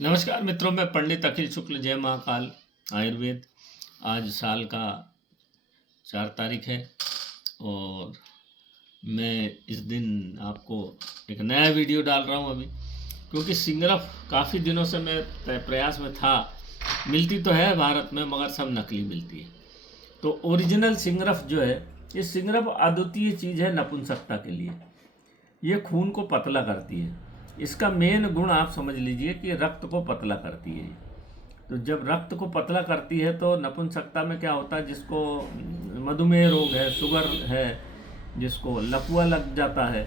नमस्कार मित्रों, मैं पंडित अखिल शुक्ल, जय महाकाल आयुर्वेद। आज साल का 4 तारीख है और मैं इस दिन आपको एक नया वीडियो डाल रहा हूँ अभी, क्योंकि सिंगरफ काफ़ी दिनों से मैं प्रयास में था। मिलती तो है भारत में, मगर सब नकली मिलती है। तो ओरिजिनल सिंगरफ जो है, ये सिंगरफ अद्वितीय चीज़ है नपुंसकता के लिए। ये खून को पतला करती है। इसका मेन गुण आप समझ लीजिए कि रक्त को पतला करती है। तो जब रक्त को पतला करती है तो नपुंसकता में क्या होता है, जिसको मधुमेह रोग है, शुगर है, जिसको लकवा लग जाता है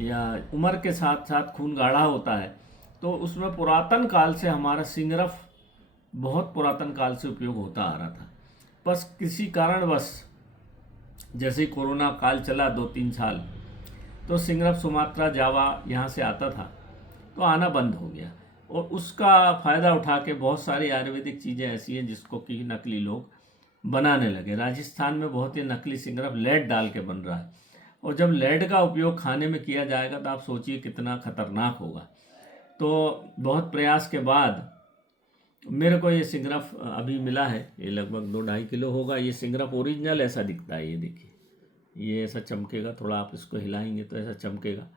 या उम्र के साथ साथ खून गाढ़ा होता है, तो उसमें पुरातन काल से हमारा सिंगरफ बहुत पुरातन काल से उपयोग होता आ रहा था। बस किसी कारणवश जैसे ही कोरोना काल चला 2-3 साल, तो सिंगरफ सुमात्रा जावा यहाँ से आता था तो आना बंद हो गया। और उसका फ़ायदा उठा के बहुत सारी आयुर्वेदिक चीज़ें ऐसी हैं जिसको कि नकली लोग बनाने लगे। राजस्थान में बहुत ही नकली सिंगरफ लेड डाल के बन रहा है, और जब लेड का उपयोग खाने में किया जाएगा तो आप सोचिए कितना खतरनाक होगा। तो बहुत प्रयास के बाद मेरे को ये सिंगरफ अभी मिला है। ये लगभग 2-2.5 किलो होगा। ये सिंगरफ ओरिजिनल ऐसा दिखता है, ये देखिए, ये ऐसा चमकेगा, थोड़ा आप इसको हिलाएंगे तो ऐसा चमकेगा।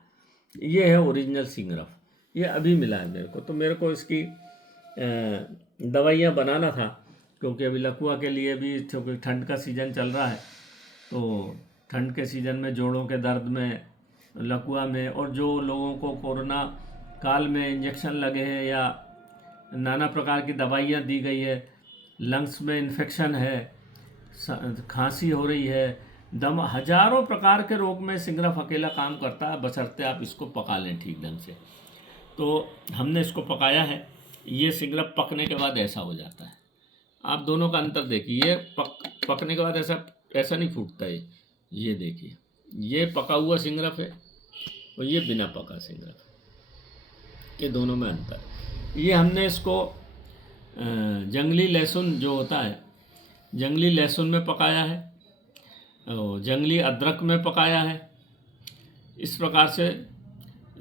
ये है ओरिजिनल सिंगरफ। ये अभी मिला है मेरे को। तो मेरे को इसकी दवाइयाँ बनाना था, क्योंकि अभी लकवा के लिए भी, क्योंकि ठंड का सीज़न चल रहा है, तो ठंड के सीज़न में जोड़ों के दर्द में, लकवा में, और जो लोगों को कोरोना काल में इंजेक्शन लगे हैं या नाना प्रकार की दवाइयाँ दी गई है, लंग्स में इन्फेक्शन है, खांसी हो रही है, दम, हजारों प्रकार के रोग में सिंगरफ अकेला काम करता है, बशर्ते आप इसको पका लें ठीक ढंग से। तो हमने इसको पकाया है। ये सिंगरफ पकने के बाद ऐसा हो जाता है। आप दोनों का अंतर देखिए। ये पकने के बाद ऐसा ऐसा नहीं फूटता है। ये देखिए, ये पका हुआ सिंगरफ है और ये बिना पका सिंगरफ है। ये दोनों में अंतर। ये हमने इसको जंगली लहसुन जो होता है, जंगली लहसुन में पकाया है और जंगली अदरक में पकाया है। इस प्रकार से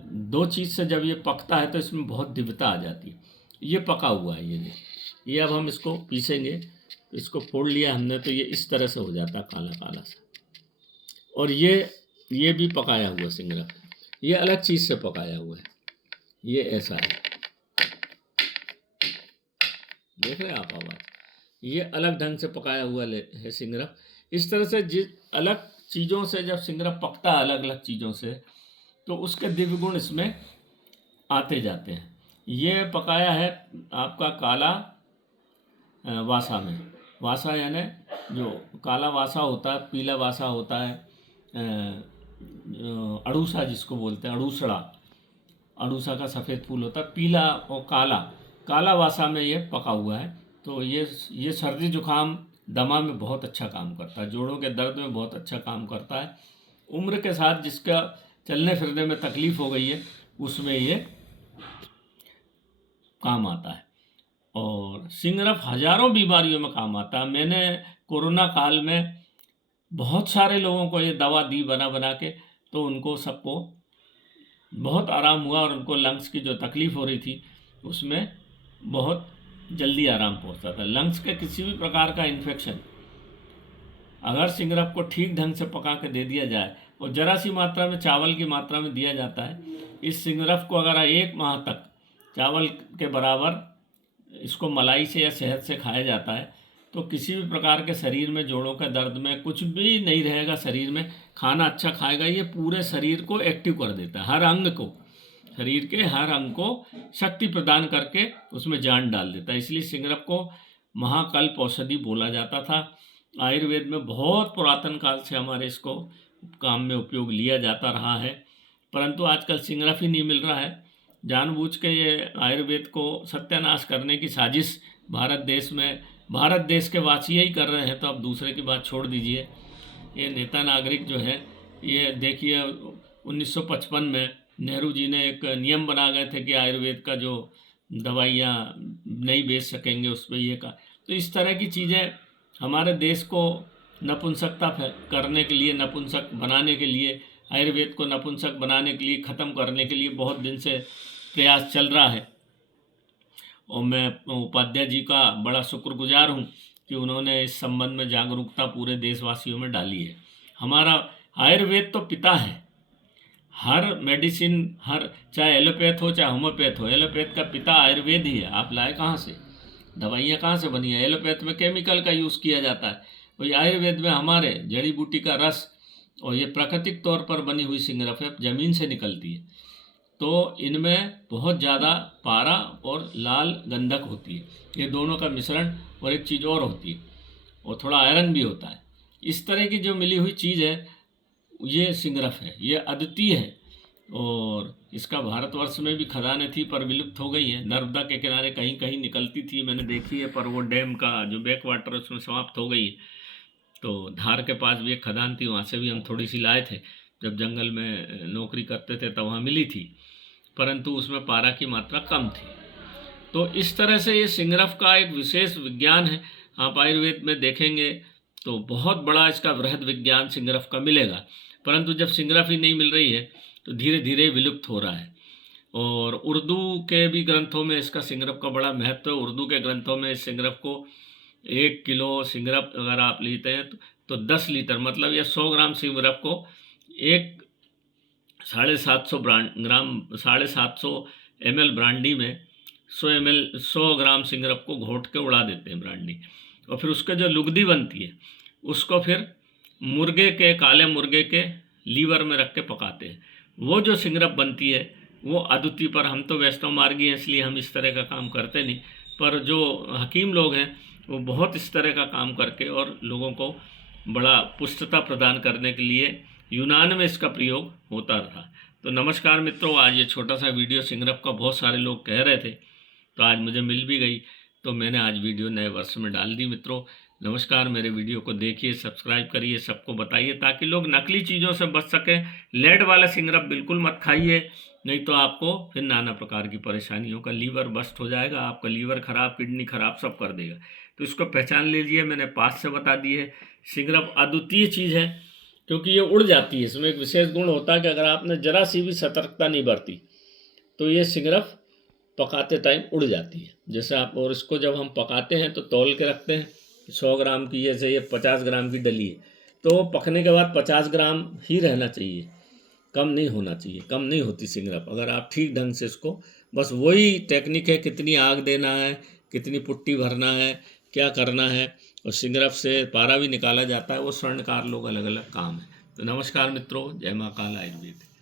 दो चीज़ से जब ये पकता है तो इसमें बहुत दिव्यता आ जाती है। ये पका हुआ है, ये देखिए। ये अब हम इसको पीसेंगे तो इसको फोड़ लिया हमने, तो ये इस तरह से हो जाता है काला काला सा। और ये भी पकाया हुआ सिंगरफ है। ये अलग चीज़ से पकाया हुआ है। ये ऐसा है, देख रहे हैं आप आवाज़। ये अलग ढंग से पकाया हुआ है सिंगरफ। इस तरह से जिस अलग चीज़ों से जब सिंगरफ पकता है, अलग अलग चीज़ों से, तो उसके दिव्य गुण इसमें आते जाते हैं। ये पकाया है आपका काला वासा में। वासा यानी जो काला वासा होता है, पीला वासा होता है, अड़ूसा जिसको बोलते हैं, अड़ूसड़ा। अड़ूसा का सफ़ेद फूल होता है, पीला और काला। काला वासा में ये पका हुआ है। तो ये सर्दी जुकाम दमा में बहुत अच्छा काम करता है, जोड़ों के दर्द में बहुत अच्छा काम करता है। उम्र के साथ जिसका चलने फिरने में तकलीफ़ हो गई है, उसमें ये काम आता है। और सिंगरफ हजारों बीमारियों में काम आता है। मैंने कोरोना काल में बहुत सारे लोगों को ये दवा दी बना बना के, तो उनको सबको बहुत आराम हुआ, और उनको लंग्स की जो तकलीफ़ हो रही थी उसमें बहुत जल्दी आराम पहुंचता था। लंग्स के किसी भी प्रकार का इन्फेक्शन अगर सिंगरफ को ठीक ढंग से पका के दे दिया जाए, और ज़रा सी मात्रा में, चावल की मात्रा में दिया जाता है। इस सिंगरफ को अगर 1 माह तक चावल के बराबर इसको मलाई से या शहद से खाया जाता है, तो किसी भी प्रकार के शरीर में, जोड़ों के दर्द में कुछ भी नहीं रहेगा शरीर में। खाना अच्छा खाएगा, ये पूरे शरीर को एक्टिव कर देता है, हर अंग को, शरीर के हर अंग को शक्ति प्रदान करके उसमें जान डाल देता है। इसलिए सिंगरफ को महाकल्प औषधि बोला जाता था। आयुर्वेद में बहुत पुरातन काल से हमारे इसको काम में उपयोग लिया जाता रहा है, परंतु आजकल सिंगरफ ही नहीं मिल रहा है। जानबूझ के ये आयुर्वेद को सत्यानाश करने की साजिश भारत देश के वासी ही कर रहे हैं, तो अब दूसरे की बात छोड़ दीजिए। ये नेता नागरिक जो है, ये देखिए 1955 में नेहरू जी ने एक नियम बना गए थे कि आयुर्वेद का जो दवाइयाँ नहीं बेच सकेंगे, उस पर ये का। तो इस तरह की चीज़ें हमारे देश को नपुंसकता करने के लिए, नपुंसक बनाने के लिए, आयुर्वेद को नपुंसक बनाने के लिए, ख़त्म करने के लिए बहुत दिन से प्रयास चल रहा है। और मैं उपाध्याय जी का बड़ा शुक्रगुजार हूँ कि उन्होंने इस संबंध में जागरूकता पूरे देशवासियों में डाली है। हमारा आयुर्वेद तो पिता है। हर मेडिसिन, हर चाहे एलोपैथ हो चाहे होम्योपैथ हो, एलोपैथ का पिता आयुर्वेद ही है। आप लाए कहाँ से? दवाइयाँ कहाँ से बनी है? एलोपैथ में केमिकल का यूज़ किया जाता है, वही आयुर्वेद में हमारे जड़ी बूटी का रस और ये प्राकृतिक तौर पर बनी हुई सिंगरफ है, ज़मीन से निकलती है। तो इनमें बहुत ज़्यादा पारा और लाल गंधक होती है, ये दोनों का मिश्रण। और एक चीज़ और होती है, और थोड़ा आयरन भी होता है। इस तरह की जो मिली हुई चीज़ है ये सिंगरफ है, ये अद्वितीय है। और इसका भारतवर्ष में भी खदानें थी पर विलुप्त हो गई है। नर्मदा के किनारे कहीं कहीं निकलती थी, मैंने देखी है, पर वो डैम का जो बैक वाटर है उसमें समाप्त हो गई है। तो धार के पास भी एक खदान थी, वहाँ से भी हम थोड़ी सी लाए थे, जब जंगल में नौकरी करते थे तब वहाँ मिली थी, परंतु उसमें पारा की मात्रा कम थी। तो इस तरह से ये सिंगरफ का एक विशेष विज्ञान है। आप आयुर्वेद में देखेंगे तो बहुत बड़ा इसका वृहद विज्ञान सिंगरफ का मिलेगा, परंतु जब सिंगरफ ही नहीं मिल रही है तो धीरे धीरे विलुप्त हो रहा है। और उर्दू के भी ग्रंथों में इसका सिंगरफ का बड़ा महत्व है। उर्दू के ग्रंथों में इस सिंगरफ को 1 किलो सिंगरफ अगर आप लेते हैं तो 10 लीटर, मतलब ये 100 ग्राम सिंगरफ को एक 750 ml ब्रांडी में 100 ग्राम सिंगरफ को घोट के उड़ा देते हैं ब्रांडी। और फिर उसके जो लुगदी बनती है उसको फिर काले मुर्गे के लीवर में रख के पकाते हैं। वो जो सिंगरफ बनती है वो अद्वितीय। पर हम तो वैष्णव मार्गी हैं, इसलिए हम इस तरह का काम करते नहीं, पर जो हकीम लोग हैं वो बहुत इस तरह का काम करके और लोगों को बड़ा पुष्टता प्रदान करने के लिए यूनान में इसका प्रयोग होता रहा। तो नमस्कार मित्रों, आज ये छोटा सा वीडियो सिंगरफ का बहुत सारे लोग कह रहे थे, तो आज मुझे मिल भी गई, तो मैंने आज वीडियो नए वर्ष में डाल दी। मित्रों नमस्कार, मेरे वीडियो को देखिए, सब्सक्राइब करिए, सबको बताइए ताकि लोग नकली चीज़ों से बच सकें। लेड वाला सिंगरफ बिल्कुल मत खाइए, नहीं तो आपको फिर नाना प्रकार की परेशानियों का, लीवर बस्ट हो जाएगा, आपका लीवर खराब, किडनी खराब सब कर देगा। तो इसको पहचान लीजिए, मैंने 5 से बता दी है। सिंगरफ अद्वितीय चीज़ है क्योंकि ये उड़ जाती है। इसमें एक विशेष गुण होता है कि अगर आपने जरा सी भी सतर्कता नहीं बरती तो ये सिंगरफ पकाते टाइम उड़ जाती है। जैसे आप, और इसको जब हम पकाते हैं तो तौल के रखते हैं 100 ग्राम की, जैसे ये 50 ग्राम की डली है तो पकने के बाद 50 ग्राम ही रहना चाहिए, कम नहीं होना चाहिए। कम नहीं होती सिंगरफ अगर आप ठीक ढंग से इसको, बस वही टेक्निक है, कितनी आग देना है, कितनी पुट्टी भरना है, क्या करना है। और सिंगरफ से पारा भी निकाला जाता है, वो स्वर्णकार लोग अलग अलग काम है। तो नमस्कार मित्रों, जय माँ काल आयुर्वेद।